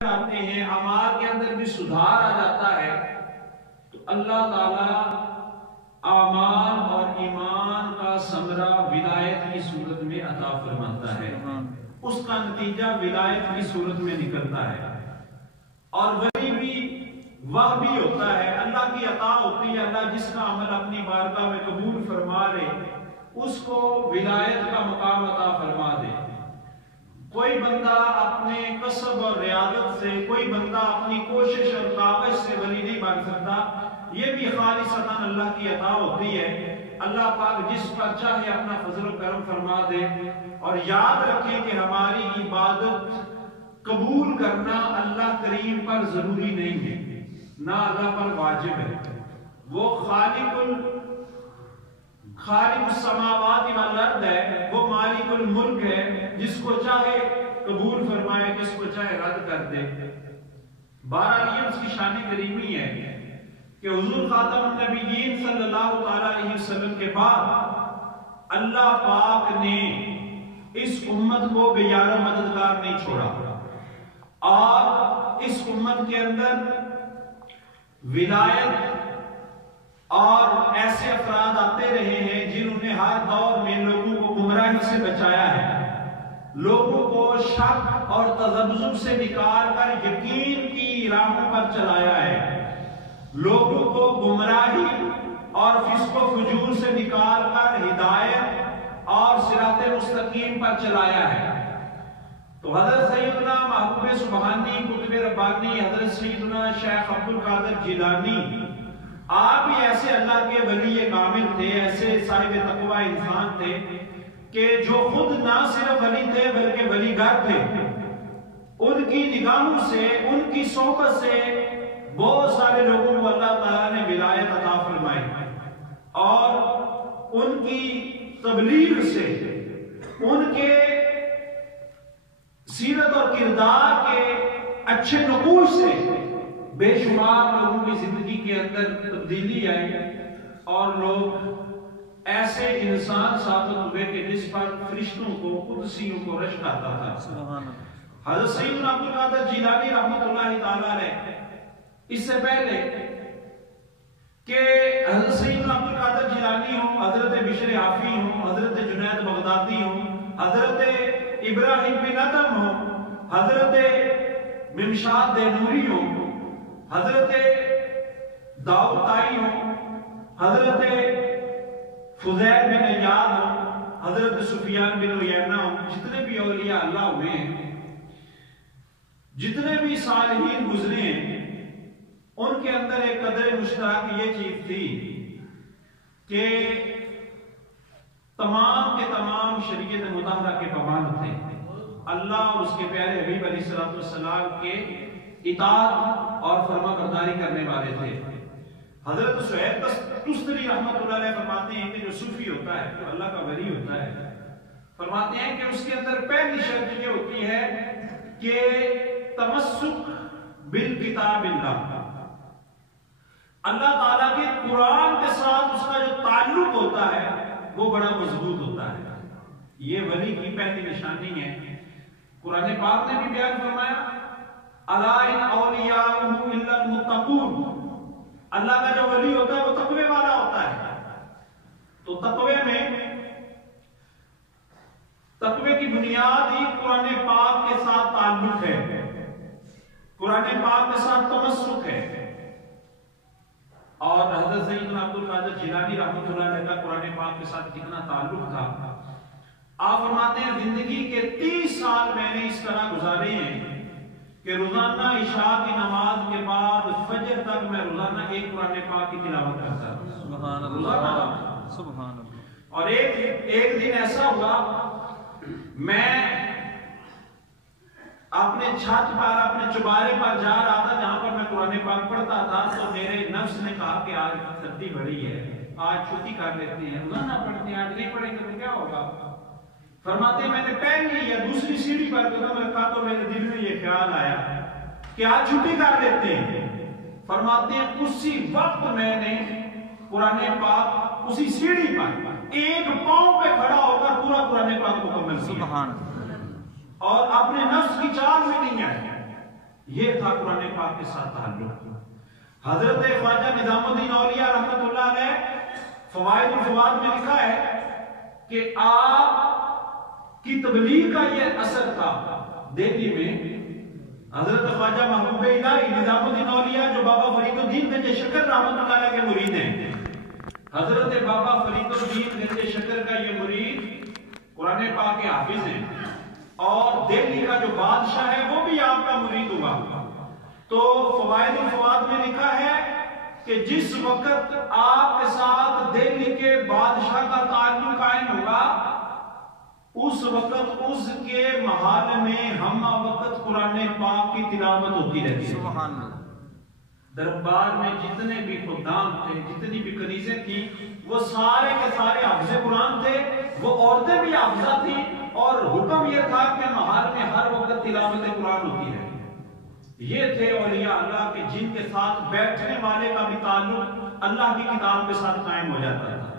آتے ہیں، اعمال کے اندر بھی سدھار آ جاتا ہے، تو اللہ تعالیٰ اعمال اور ایمان کا ثمرہ ولایت کی صورت میں عطا فرماتا ہے، اس کا نتیجہ ولایت کی صورت میں نکلتا ہے۔ اور ولی بھی وہ بھی ہوتا ہے، اللہ کی عطا ہوتی ہے، اللہ جس کا عمل اپنی بارگاہ میں قبول فرما لے اس کو ولایت کا مقام عطا فرما دے۔ کوئی بندہ اپنے کسب اور ریاضت سے، کوئی بندہ اپنی کوشش اور کاوش سے ولی نہیں بن سکتا، یہ بھی خالصتاً اللہ کی عطا ہوتی ہے۔ اللہ پاک جس پر چاہے اپنا فضل و کرم فرما دے، اور یاد رکھیں کہ ہماری عبادت قبول کرنا اللہ کریم پر ضروری نہیں ہے، نہ اللہ پر واجب ہے۔ وہ خالق السماوات والارض ہے، وہ مالک الملک ہے، جس کو چاہے قبول فرمائے، جس کو چاہے رد کر دے۔ بہرحال یہ اس کی شان کریمی ہے کہ حضور خاتم النبیین صلی اللہ علیہ وسلم کے بعد اللہ پاک نے اس امت کو بے یار و مددگار نہیں چھوڑا، اور اس امت کے اندر ولایت اور ایسے افراد آتے رہے ہیں جنہوں نے ہر دور میں لوگوں کو گمراہی سے بچایا ہے، لوگوں کو شک اور تذبذب سے نکال کر یقین کی راہوں پر چلایا ہے، لوگوں کو گمراہی اور فسق و فجور سے نکال کر ہدایت اور صراط مستقیم پر چلایا ہے۔ تو حضرت سیدنا محبوب سبحانی قطب ربانی حضرت سیدنا شیخ عبد القادر جیلانی، آپ بھی ایسے اللہ کے ولی کامل تھے، ایسے صاحب تقوی انسان تھے کہ جو خود نہ صرف ولی تھے بلکہ ولی گر تھے۔ ان کی نگاہوں سے، ان کی صحبت سے بہت سارے لوگوں کو اللہ تعالیٰ نے ولایت عطا فرمائی، اور ان کی تبلیغ سے، ان کے سیرت اور کردار کے اچھے نقوش سے بے شمار لوگوں کی زندگی کے اندر تبدیلی آئی، اور لوگ ایسے انسان ثابت ہوئے کہ جس پر فرشتوں کو، قدسیوں کو رشک آتا تھا۔ حضرت سیدنا عبد القادر جیلانی رحمۃ اللہ تعالیٰ علیہ، اس سے پہلے کہ حضرت سیدنا عبد القادر جیلانی ہوں، حضرت بشر حافی ہوں، حضرت جنید بغدادی ہوں، حضرت ابراہیم بن ادم ہوں، حضرت ممشاد دینوری ہوں، حضرت داؤد طائی ہوں، حضرت فضیل بن عیاض ہوں، حضرت سفیان بن عیینہ ہوں، جتنے بھی اولیاء اللہ ہوئے ہیں، جتنے بھی صالحین گزرے ہیں، ان کے اندر ایک قدر مشترک یہ چیز تھی کہ تمام کے تمام شریعت مطہرہ کے پابند تھے، اللہ اور اس کے پیارے حبیب علیہ السلام کے اطاعت اور فرما برداری کرنے والے تھے۔ حضرت سہیل تستری رحمۃ اللہ علیہ فرماتے ہیں کہ جو صوفی ہوتا ہے، جو اللہ کا ولی ہوتا ہے، فرماتے ہیں کہ اس کے اندر پہلی شرط یہ ہوتی ہے کہ تمسک بالکتاب اللہ تعالیٰ کے قرآن کے ساتھ اس کا جو تعلق ہوتا ہے وہ بڑا مضبوط ہوتا ہے۔ یہ ولی کی پہلی نشانی ہے۔ قرآن پاک نے بھی بیان فرمایا، الا ان اولیاءہ الا المتقون، اللہ کا جو ولی ہوتا ہے وہ تقوی والا ہوتا ہے۔ تو تقوی میں، تقوی کی بنیاد ہی قرآن پاک کے ساتھ تعلق ہے، قرآن پاک کے ساتھ تمسک ہے۔ اور حضرت سیدنا عبد القادر جیلانی رحمۃ اللہ علیہ کا قرآن پاک کے ساتھ کتنا تعلق تھا، آپ فرماتے ہیں زندگی کے 30 سال میں نے اس طرح گزارے ہیں کہ روزانہ عشاء کی نماز کے بعد فجر تک میں روزانہ ایک قرآن پاک کی تلاوت کرتا تھا، سبحان اللہ، سبحان اللہ۔ اور ایک دن ایسا ہوا، میں اپنے چھت پر، اپنے چوبارے پر جا رہا تھا جہاں پر میں قرآن پاک پڑھتا تھا، تو میرے نفس نے کہا کہ آج سردی بڑی ہے، آج چھٹی کر لیتے ہیں، روزانہ پڑھتے ہیں، آج نہیں پڑھیں گے تو کیا ہوگا۔ فرماتے ہیں میں نے پہلی یا دوسری سیڑھی پر قدم رکھا تو میرے دل میں یہ خیال آیا کہ آج چھٹی کر لیتے ہیں۔ فرماتے ہیں اسی وقت میں نے قرآن پاک اسی سیڑھی پر ایک پاؤں پہ کھڑا ہو کر پورا قرآن پاک مکمل کیا، اور اپنے نفس کی چال میں نہیں آیا۔ یہ تھا قرآن پاک کے ساتھ تعلق۔ حضرت خواجہ نظام الدین اولیاء رحمۃ اللہ علیہ فوائد الفواد میں لکھا ہے کہ آپ کی تبلیغ کا یہ اثر تھا دہلی میں۔ حضرت خواجہ محبوب الہی نظام الدین اولیاء جو بابا فرید الدین گنج شکر رحمۃ اللہ علیہ کے مرید ہیں، حضرت بابا فرید الدین گنج شکر کا یہ مرید قرآن پاک کے حافظ ہیں، اور دہلی کا جو بادشاہ ہے وہ بھی آپ کا مرید ہوا۔ تو فوائد الفواد میں لکھا ہے کہ جس وقت آپ کے ساتھ دہلی کے بادشاہ کا تعلق قائم ہوگا، اس وقت اس کے محل میں ہم وقت قرآن پاک کی تلاوت ہوتی رہتی ہے۔ سبحان اللہ۔ دربار میں جتنے بھی خدام تھے، جتنی بھی کنیزیں تھیں، وہ سارے کے سارے حافظ قرآن تھے، وہ عورتیں بھی حافظہ تھیں، اور حکم یہ تھا کہ محل میں ہر وقت تلاوت قرآن ہوتی ہے۔ یہ تھے اولیاء اللہ کے جن کے ساتھ بیٹھنے والے کا بھی تعلق اللہ کی کتاب کے ساتھ قائم ہو جاتا تھا،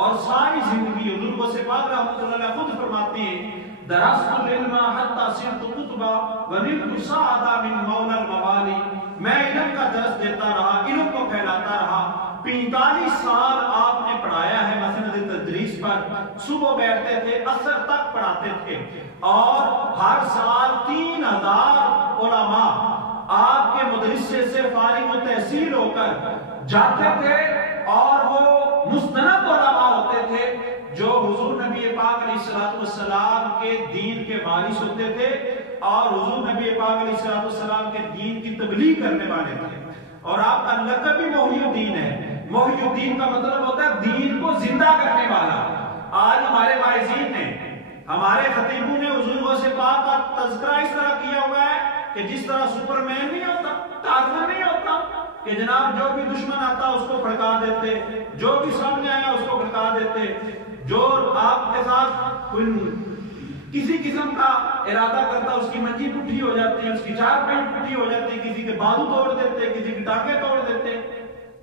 اور ساری زندگی حضور غوث پاک رحمۃ اللہ علیہ خود فرماتے ہیں درست العلم حتی صرت کتبا ونلت سعدا من مولا الموالی، میں علم کا درس دیتا رہا، علم کو پھیلاتا رہا۔ 45 سال آپ نے پڑھایا ہے مسند تدریس پر، صبح بیٹھتے تھے، عصر تک پڑھاتے تھے، اور ہر سال 3000 علماء آپ کے مدرسے سے فارغ و تحصیل ہو کر جاتے تھے، اور وہ مستند علماء ہوتے تھے جو حضور نبی پاک علیہ السلام کے دین کے وارث ہوتے تھے، اور حضور نبی پاک علیہ السلام کے دین کی تبلیغ کرنے والے تھے۔ اور آپ کا لقب بھی محی الدین ہے۔ محی الدین کا مطلب ہوتا ہے دین کو زندہ کرنے والا۔ آج ہمارے واعظین نے، ہمارے خطیبوں نے حضور غوث پاک کا تذکرہ اس طرح کیا ہوا ہے کہ جس طرح سپر مین نہیں ہوتا، طاقتور نہیں ہوتا کہ جناب جو بھی دشمن آتا اس کو بھڑکا دیتے، جو بھی سامنے آیا اس کو بھڑکا دیتے، جو آپ کے ساتھ کسی قسم کا ارادہ کرتا اس کی منجی پٹھی ہو جاتی ہے، اس کی چار پینٹ پٹھی ہو جاتی ہے، کسی کے بازو توڑ دیتے، کسی کے ٹانکے توڑ دیتے۔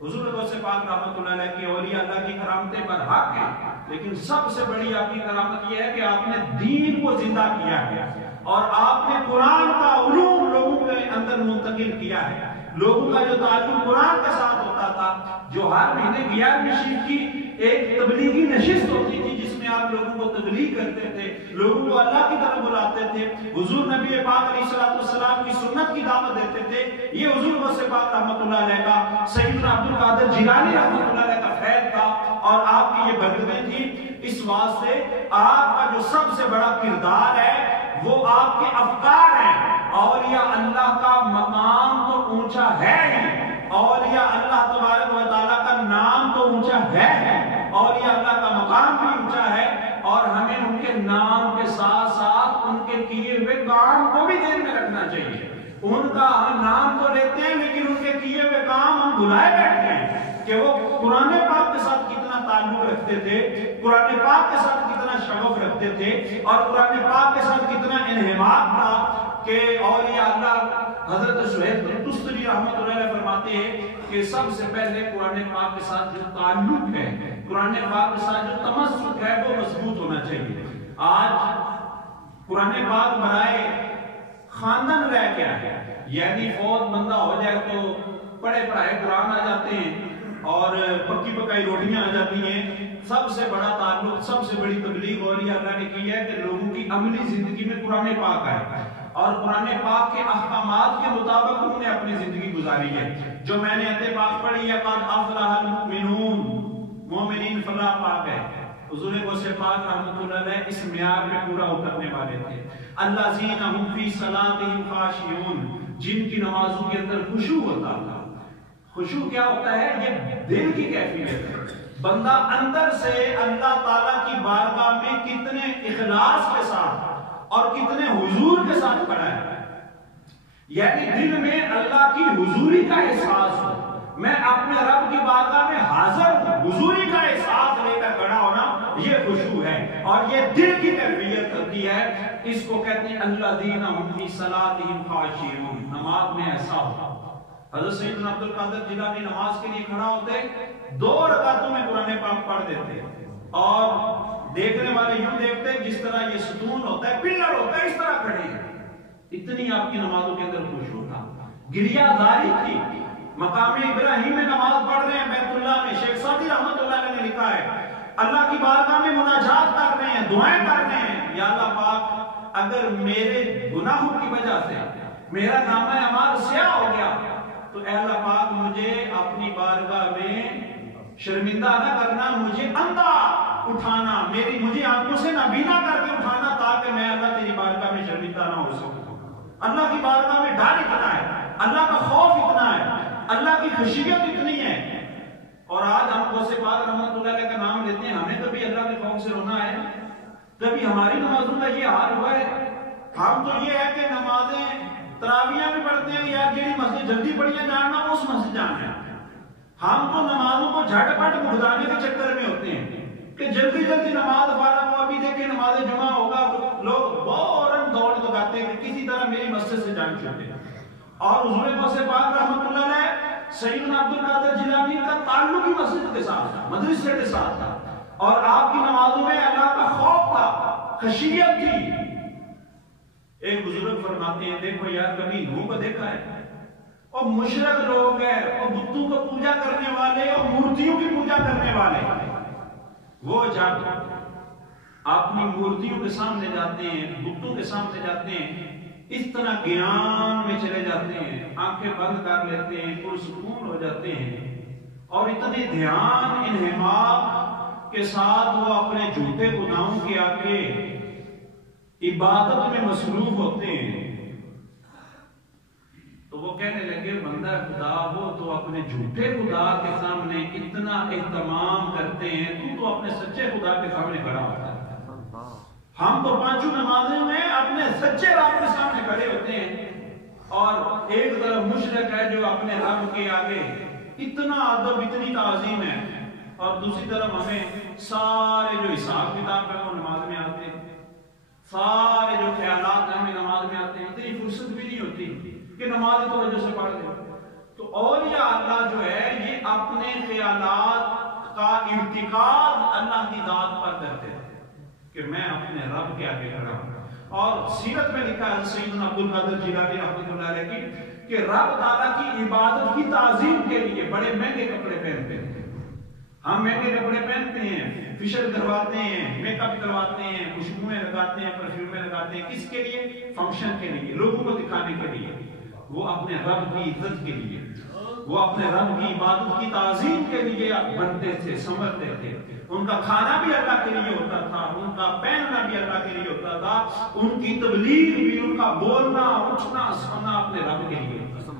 حضور غوث پاک رحمۃ اللہ علیہ کی اولیاء اللہ کی کرامتیں پر حق ہیں، لیکن سب سے بڑی آپ کی کرامت یہ ہے کہ آپ نے دین کو زندہ کیا ہے، اور آپ نے قرآن کا علوم لوگوں کے اندر منتقل کیا ہے۔ لوگوں کا جو تعلق قرآن کے ساتھ ہوتا تھا، جو ہر مہینے 11ویں شریف کی ایک تبلیغی نشست ہوتی تھی جس میں آپ لوگوں کو تبلیغ کرتے تھے، لوگوں کو اللہ کی طرف بلاتے تھے، حضور نبی پاک علیہ السلام کی سنت کی دعوت دیتے تھے، یہ حضور غوث پاک رحمۃ اللہ علیہ کا، سیدنا عبد القادر جیلانی رحمۃ اللہ علیہ کا فیض تھا، اور آپ کی یہ برکتیں تھیں۔ اس واسطے آپ کا جو سب سے بڑا کردار ہے وہ آپ کے افکار ہیں۔ اولیاء اللہ کا مقام تو اونچا ہے ہی، اولیاء اللہ تبارک و تعالیٰ کا نام تو اونچا ہے، اولیاء اللہ کا مقام بھی اونچا ہے، اور ہمیں ان کے نام کے ساتھ ساتھ ان کے کیے ہوئے کام کو بھی ذہن میں رکھنا چاہیے۔ ان کا ہم نام تو لیتے ہیں لیکن ان کے کیے ہوئے کام ہم بھلائے بیٹھتے ہیں کہ وہ قرآن پاک کے ساتھ کتنا تعلق رکھتے تھے، قرآن پاک کے ساتھ کتنا شغف رکھتے تھے، اور قرآن پاک کے ساتھ کتنا انہماک تھا کہ اولیاء اللہ حضرت شعیب تستری رحمۃ اللہ علیہ فرماتے ہیں کہ سب سے پہلے قرآن پاک کے ساتھ جو تعلق ہے، قرآن پاک کے ساتھ جو تمسک ہے وہ مضبوط ہونا چاہیے۔ آج قرآن پاک برائے خاندان رہ گیا ہے، یعنی فوت بندہ ہو جائے تو پڑھے پڑھائے قرآن آ جاتے ہیں اور پکی پکائی روٹیاں آ جاتی ہیں۔ سب سے بڑا تعلق، سب سے بڑی تبلیغ اولیاء اللہ نے کی ہے کہ لوگوں کی عملی زندگی میں قرآن پاک آئے، اور قرآن پاک کے احکامات کے مطابق انہوں نے اپنی زندگی گزاری ہے۔ جو میں نے آیت پاک پڑھی ہے قد افلح المؤمنون، مومنین فلاح پاک ہے، حضور غوث پاک رحمۃ اللہ علیہ اس معیار میں پورا اترنے والے تھے۔ الذین هم فی صلاتهم خاشعون، جن کی نمازوں کے اندر خشوع ہوتا تھا۔ خشوع کیا ہوتا ہے؟ یہ دل کی کیفیت ہے، بندہ اندر سے اللہ تعالیٰ کی بارگاہ میں کتنے اخلاص کے ساتھ اور کتنے حضور کے ساتھ کھڑا ہے، یعنی دل میں اللہ کی حضوری کا احساس ہو، میں اپنے رب کی بارگاہ میں حاضر ہوں، حضوری کا احساس لے کر کھڑا ہونا، یہ خشوع ہے، اور یہ دل کی کیفیت ہوتی ہے۔ اس کو کہتے ہیں الذین هم فی صلاتهم خاشعون، نماز میں ایسا ہو۔ حضرت سیدنا عبد القادر جیلانی نماز کے لیے کھڑا ہوتے، 2 رکعتوں میں قرآن پاک پڑھ دیتے، اور دیکھنے والے یوں دیکھتے جس طرح یہ ستون ہوتا ہے، پلر ہوتا ہے، اس طرح کھڑے ہیں۔ اتنی آپ کی نمازوں کے اندر خشوع تھا۔ گریہ زاری تھی. مقام ابراہیم میں نماز پڑھ رہے ہیں بیت اللہ میں. شیخ سعدی رحمۃ اللہ علیہ نے لکھا ہے اللہ کی بارگاہ میں مناجات کر رہے ہیں, دعائیں کر رہے ہیں, یا اللہ پاک اگر میرے گناہوں کی وجہ سے میرا نامہ اعمال سیاہ ہو گیا تو اے اللہ پاک مجھے اپنی بارگاہ میں شرمندہ نہ کرنا, مجھے اندھا اٹھانا, مجھے آنکھوں سے نابینا کر کے اٹھانا تاکہ میں اللہ تیری بارگاہ میں شرمندہ نہ ہو سکوں. اللہ کی بارگاہ میں ڈر اتنا ہے, اللہ کا خوف اتنا ہے, اللہ کی خشیت اتنی ہے. اور آج ہم غوث پاک رحمۃ اللہ علیہ کا نام لیتے ہیں, ہمیں کبھی اللہ کے خوف سے رونا ہے؟ کبھی ہماری نمازوں کا یہ حال ہوا ہے؟ ہم تو یہ ہے کہ نمازیں تراویحاں بھی پڑھتے ہیں یا جیڑی مسجد جلدی پڑھیاں جاننا اس مسجد جانا ہے. ہم تو نمازوں کو جھٹ پٹ بھگتانے کے چکر میں ہوتے ہیں کہ جلدی جلدی نماز فارغ ہو, ابھی دیکھیں نماز جمعہ ہوگا, لوگ فوراً دوڑ لگاتے ہیں کہ کسی طرح میری مسجد سے جان چھوٹے. اور حضور غوث پاک رحمۃ اللہ علیہ سیدنا عبد القادر جیلانی کا تعلق ہی مسجد کے ساتھ تھا, مدرسے کے ساتھ تھا, اور آپ کی نمازوں میں اللہ کا خوف تھا, خشیت تھی. ایک بزرگ فرماتے ہیں دیکھو یار کبھی نوح کو دیکھا ہے؟ اور مشرک لوگ ہیں, اور بتوں کو پوجا کرنے والے اور مورتیوں کی پوجا کرنے والے, وہ جب اپنی مورتیوں کے سامنے جاتے ہیں, بتوں کے سامنے جاتے ہیں, اس طرح گیان میں چلے جاتے ہیں, آنکھیں بند کر لیتے ہیں, پرسکون ہو جاتے ہیں, اور اتنے دھیان انہماک کے ساتھ وہ اپنے جھوٹے خداؤں کے آگے عبادت میں مصروف ہوتے ہیں. تو وہ کہنے لگے بندہ خدا ہو تو اپنے جھوٹے خدا کے سامنے اتنا اہتمام کرتے ہیں, تو اپنے سچے خدا کے سامنے کھڑا ہوتا ہے. ہم تو پانچوں نمازوں میں اپنے سچے رب کے سامنے کھڑے ہوتے ہیں, اور ایک طرف مشرک ہے جو اپنے رب کے آگے اتنا ادب اتنی تعظیم ہے, اور دوسری طرف ہمیں سارے جو حساب کتاب ہے وہ نماز میں آتے ہیں, سارے جو خیالات ہمیں نماز میں آتے ہیں, اتنی فرصت بھی نہیں ہوتی کہ نماز تو وجہ سے پڑھ دیں. تو اولیاء اللہ جو ہے یہ اپنے خیالات کا ارتکاز اللہ کی ذات پر کرتے ہیں کہ میں اپنے رب کے آگے کھڑا ہوں. اور سیرت میں لکھا ہے سیدنا عبد القادر جیلانی رحمۃ اللہ علیہ کی کہ رب تعالیٰ کی عبادت کی تعظیم کے لیے بڑے مہنگے کپڑے پہنتے ہیں. ہم مہنگے کپڑے پہنتے ہیں, فیشل کرواتے ہیں, میک اپ کرواتے ہیں, خوشبوئیں لگاتے ہیں, پرفیومیں لگاتے ہیں, کس کے لیے؟ فنکشن کے لیے, لوگوں کو دکھانے کے لیے. وہ اپنے رب کی عزت کے لیے, وہ اپنے رب کی عبادت کی تعظیم کے لیے بنتے تھے, سنورتے تھے. ان کا کھانا بھی اللہ کے لیے ہوتا تھا, ان کا پہننا بھی اللہ کے لیے ہوتا تھا, ان کی تبلیغ بھی, ان کا بولنا اٹھنا سونا اپنے رب کے لیے ہوتا تھا.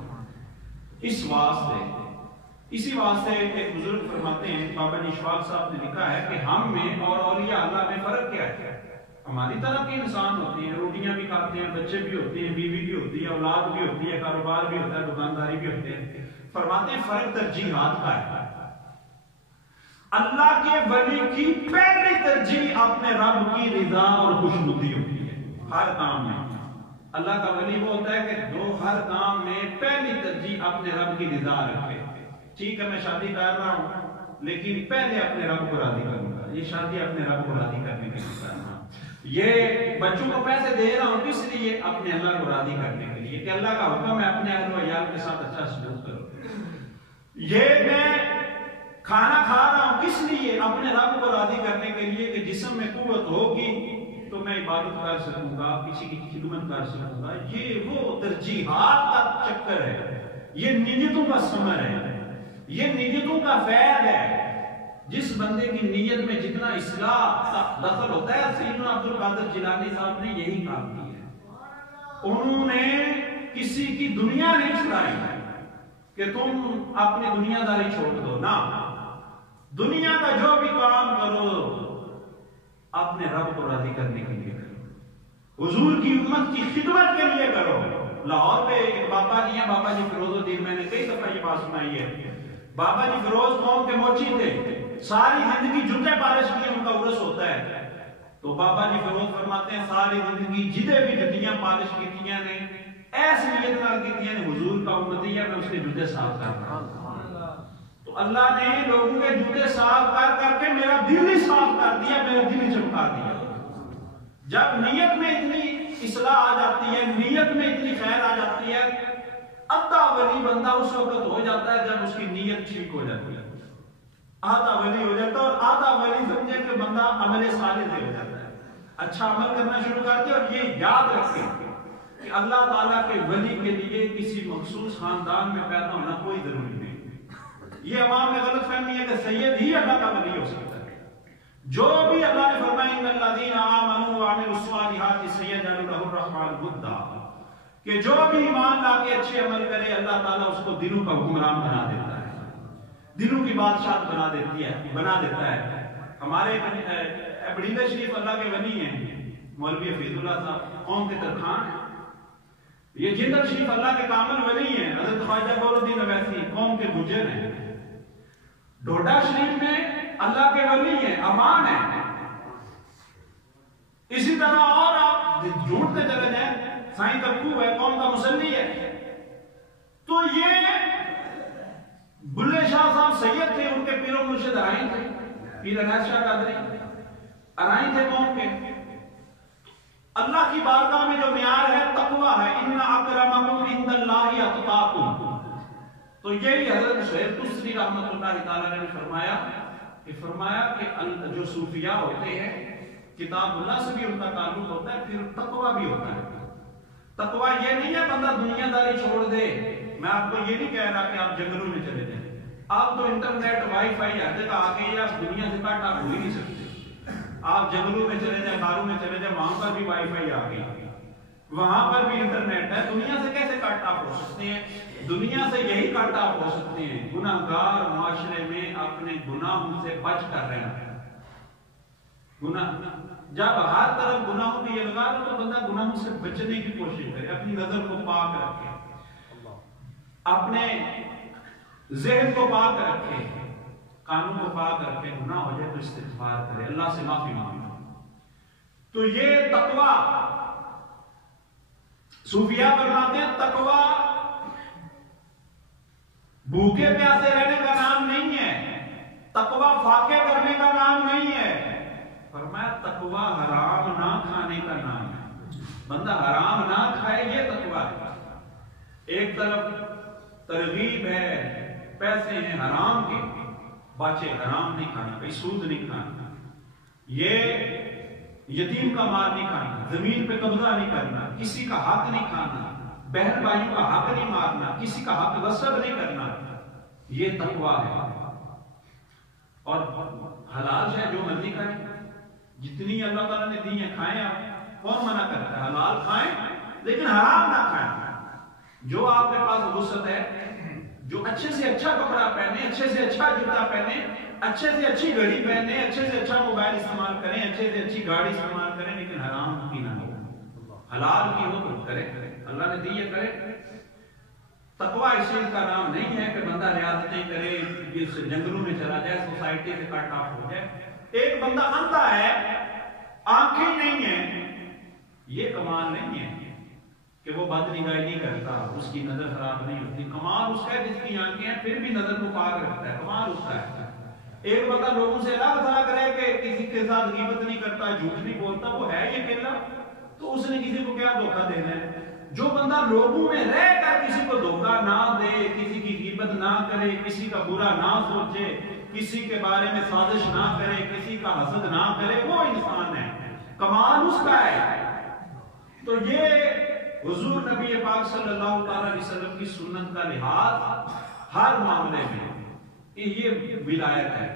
اسی واسطے ایک بزرگ فرماتے ہیں, بابا جی اشفاق صاحب نے لکھا ہے کہ ہم میں اور اولیاء اللہ میں فرق کیا ہے؟ ہماری طرح کے انسان ہوتے ہیں, روٹیاں بھی کھاتے ہیں, بچے بھی ہوتے ہیں, بیوی بھی ہوتی ہے, اولاد بھی ہوتی ہے, کاروبار بھی ہوتا ہے, دکانداری بھی ہوتے ہیں. فرماتے ہیں فرق ترجیحات کا ہے. اللہ کے ولی کی پہلی ترجیح اپنے رب کی رضا اور خوشنودی ہوتی ہے ہر کام میں. اللہ کا ولی وہ ہوتا ہے کہ جو ہر کام میں پہلی ترجیح اپنے رب کی رضا رکھے. ٹھیک ہے میں شادی کر رہا ہوں لیکن پہلے اپنے رب کو راضی کروں گا, یہ شادی اپنے رب کو راضی کرنے کے لیے کر رہا ہوں, یہ بچوں کو پیسے دے رہا ہوں کس لیے؟ اپنے اللہ کو راضی کرنے کے لیے کہ اللہ کا حکم ہے اپنے اہل و عیال کے ساتھ اچھا سلوک کرو. یہ میں کھانا کھا رہا ہوں کس لیے؟ اپنے رب کو راضی کرنے کے لیے کہ جسم میں قوت ہوگی تو میں عبادت کر سکوں گا, کسی کی خدمت کر سکوں گا. یہ وہ ترجیحات کا چکر ہے, یہ نیتوں کا ثمر ہے, یہ نیتوں کا فیض ہے. جس بندے کی نیت میں جتنا اصلاح کا دخل ہوتا ہے, سیدنا عبد القادر جیلانی صاحب نے یہی کام کیا ہے. انہوں نے کسی کی دنیا نہیں چھڑائی کہ تم اپنی دنیا داری چھوڑ دو, نہ, دنیا کا جو بھی کام کرو اپنے رب کو راضی کرنے کے لیے کرو, حضور کی امت کی خدمت کے لیے کرو. لاہور پہ ایک بابا جی ہیں, بابا جی فیروز الدین, میں نے کئی دفعہ یہ بات سنائی ہے. بابا جی فیروز قوم کے موچی تھے, ساری زندگی جوتے پالش کیے, ان کا عرس ہوتا ہے تو بابا جی فیروز فرماتے ہیں ساری زندگی جدے بھی جتیاں پالش کیتیاں نے ایسی نیت نال کیتیاں نے حضور کا امتی ہے, میں اس کے جوتے صاف کر رہا ہوں. تو اللہ نے لوگوں کے جوتے صاف کر کر کے میرا دل ہی صاف کر دیا, میرا دل ہی چمکا دیا. جب نیت میں اتنی اصلاح آ جاتی ہے, نیت میں اتنی خیر آ جاتی ہے آدھا ولی بندہ اس وقت ہو جاتا ہے جب اس کی نیت ٹھیک ہو جاتی ہے، آدھا ولی ہو جاتا ہے، اور آدھا ولی سمجھے کہ بندہ عمل صالح سے ہو جاتا ہے، اچھا عمل کرنا شروع کر دے. اور یہ یاد رکھیں کہ اللہ تعالیٰ کے ولی کے لیے کسی مخصوص خاندان میں پیدا ہونا کوئی ضروری نہیں. یہ عوام میں غلط فہمی ہے کہ سید ہی اللہ کا ولی ہو سکتا ہے. جو بھی اللہ نے فرمایا ان الذین آمنوا وعملوا الصالحات سیجعل لهم الرحمن ودا، کہ جو بھی ایمان لا کے اچھے عمل کرے اللہ تعالیٰ اس کو دلوں کا حکمران بنا دیتا ہے، دلوں کی بادشاہت بنا دیتا ہے. ہمارے بڑیدہ شریف اللہ کے ولی ہیں مولوی حفیظ اللہ صاحب، قوم کے ترخان. یہ جندل شریف اللہ کے کامل ولی ہیں حضرت خواجہ بور الدین اویسی، قوم کے مجر ہیں. ڈوڈا شریف میں اللہ کے ولی ہیں، امان ہیں. اسی طرح اور آپ ڈھونڈتے چلے جائیں، سائیں تکو ہے، قوم کا مسلی ہے. تو یہ بلے شاہ صاحب سید تھے، ان کے پیر و مرشد ارائیں تھے، پیر عنایت شاہ قادری ارائیں تھے قوم کے. اللہ کی بارگاہ میں جو معیار ہے تقویٰ ہے، ان اکرمکم عند اللہ اتقاکم. تو یہی حضرت سہیل تستری رحمۃ اللہ تعالیٰ نے فرمایا کہ جو صوفیاء ہوتے ہیں کتاب اللہ سے بھی ان کا تعلق ہوتا ہے، پھر تقویٰ بھی ہوتا ہے. تقویٰ یہ نہیں ہے بندہ دنیا داری چھوڑ دے. میں آپ کو یہ نہیں کہہ رہا کہ آپ جنگلوں میں چلے جائیں، آپ تو انٹرنیٹ وائی فائی ہر جگہ آ گئی ہے، آپ دنیا سے کٹ آپ ہو ہی نہیں سکتے. آپ جنگلوں میں چلے جائیں، غاروں میں چلے جائیں، وہاں پر بھی وائی فائی آ گئی، وہاں پر بھی انٹرنیٹ ہے. دنیا سے کیسے کٹ آف ہو سکتے ہیں؟ دنیا سے یہی کٹ آف ہو سکتے ہیں گناہگار معاشرے میں اپنے گناہوں سے بچ کر رہنا. گناہ جب ہر طرف گناہوں کی یلغار ہو تو بندہ گناہوں سے بچنے کی کوشش کرے، اپنی نظر کو پاک رکھے، اپنے ذہن کو پاک رکھے، قانون کو پاک رکھے. گناہ ہو جائے تو استغفار کرے، اللہ سے معافی مانگے. تو یہ تقویٰ صوفیاء فرماتے ہیں تقویٰ بھوکے پیاسے رہنے کا نام نہیں ہے، تقویٰ فاقے کرنے کا نام نہیں ہے. فرمایا تقویٰ حرام نہ کھانے کا نام ہے. بندہ حرام نہ کھائے، یہ تقویٰ ہے. ایک طرف ترغیب ہے، پیسے ہیں حرام کے، بچے حرام نہیں کھانا، کوئی سود نہیں کھانا، یہ یتیم کا مال نہیں کھانا، زمین پہ قبضہ نہیں کرنا، کسی کا حق نہیں کھانا، بہن بھائیوں کا حق نہیں مارنا، کسی کا حق غصب نہیں کرنا. یہ تقویٰ ہے. اور حلال ہے جو مرضی کھائیں، جتنی اللہ تعالیٰ نے دی ہیں کھائیں. آپ کون منع کرتا ہے؟ حلال کھائیں لیکن حرام نہ کھائیں. جو آپ کے پاس وسعت ہے، جو اچھے سے اچھا کپڑا پہنے، اچھے سے اچھا جوتا پہنے، اچھے سے اچھی گھڑی پہنے، اچھے سے اچھا موبائل استعمال کریں، اچھے سے اچھی گاڑی استعمال کریں، لیکن حرام کی نہ ہو، حلال کی ہو تو کرے. اللہ نے دی ہے کرے. تقویٰ اس چیز کا نام نہیں ہے کہ بندہ ریاضتیں کرے، جنگلوں میں چلا جائے، سوسائٹی سے کٹ آف ہو جائے. ایک بندہ اندھا ہے، آنکھیں نہیں ہیں، یہ کمال نہیں ہے کہ وہ بد نگاہی نہیں کرتا، اس کی نظر خراب نہیں ہوتی. کمال اس کا ہے جس کی آنکھیں ہیں پھر بھی نظر کو پاک رکھتا ہے، کمال اس کا ہے. ایک بندہ لوگوں سے الگ تھلگ رہے کہ کسی کے ساتھ غیبت نہیں کرتا، جھوٹ نہیں بولتا، وہ ہے یہ کہلا، تو اس نے کسی کو کیا دھوکہ دینا ہے؟ جو بندہ لوگوں میں رہ کر کسی کو دھوکہ نہ دے، کسی کی غیبت نہ کرے، کسی کا برا نہ سوچے، کسی کے بارے میں سازش نہ کرے، کسی کا حسد نہ کرے، وہ انسان ہے. کمال اس کا ہے. تو یہ حضور نبی پاک صلی اللہ علیہ وسلم کی سنت کا لحاظ ہر معاملے میں یہ ولایت ہے.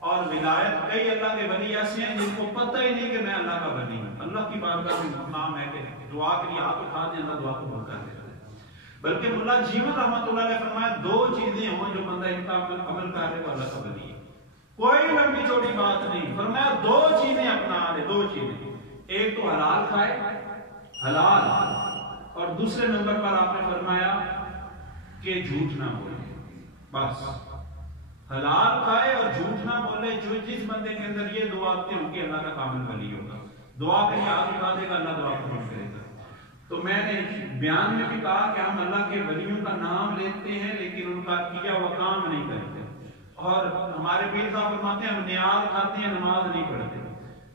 اور ولایت کئی اللہ کے ولی ایسے ہیں جن کو پتہ ہی نہیں کہ میں اللہ کا ولی ہوں. اللہ کی بارگاہ میں مقام ہے کہ دعا کے لیے ہاتھ اٹھا دیں، اللہ دعا قبول کر دیتا ہے. بلکہ ملا جیون رحمۃ اللہ علیہ فرمایا دو چیزیں ہوں جو بندہ ان کا عمل کر رہے وہ اللہ کا ولی ہے. کوئی لمبی چھوٹی بات نہیں، فرمایا دو چیزیں اپنا لے، دو چیزیں. ایک تو حلال کھائے، حلال، اور دوسرے نمبر پر آپ نے فرمایا کہ جھوٹ نہ بولے. بس حلال کھائے اور جھوٹ نہ بولے. جو جس بندے کے اندر یہ دو آتے ہوں کہ اللہ کا کامل ولی ہوگا. دعا کے لیے ہاتھ اٹھا دے گا، اللہ دعا قبول کرے گا. تو میں نے بیان میں بھی کہا کہ ہم اللہ کے ولیوں کا نام لیتے ہیں لیکن ان کا کیا ہوا کام نہیں کرتے. اور ہمارے پیر صاحب فرماتے ہیں ہم نیاز کھاتے ہیں، نماز نہیں پڑھتے.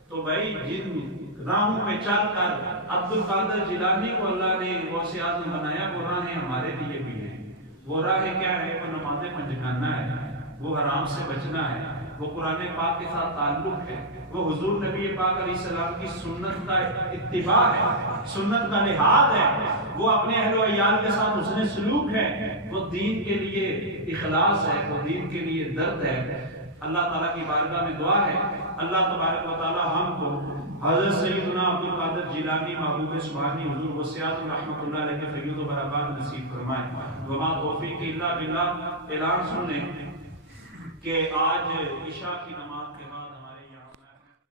تو بھائی جن راہوں پہ چل کر عبد القادر جیلانی کو اللہ نے غوث اعظم بنایا، وہ راہیں ہمارے لیے بھی ہیں۔ وہ راہیں کیا ہے؟ وہ نماز پنجگانہ ہے، وہ حرام سے بچنا ہے، وہ قرآن پاک کے ساتھ تعلق ہے، وہ حضور نبی پاک علیہ السلام کی سنت کا اتباع ہے، سنت کا لحاظ ہے، وہ اپنے اہل و عیال کے ساتھ حسن سلوک ہے، وہ دین کے لیے اخلاص ہے، وہ دین کے لیے درد ہے۔ اللہ تعالیٰ کی بارگاہ میں دعا ہے اللہ تبارک و تعالیٰ ہم کو حضرت سیدنا عبد القادر جیلانی محبوب سبحانی حضور غوث اعظم رحمۃ اللہ علیہ کے فیض و برکات نصیب فرمائے۔ وما توفیق الا باللہ۔ اعلان سن لیں کہ آج عشاء کی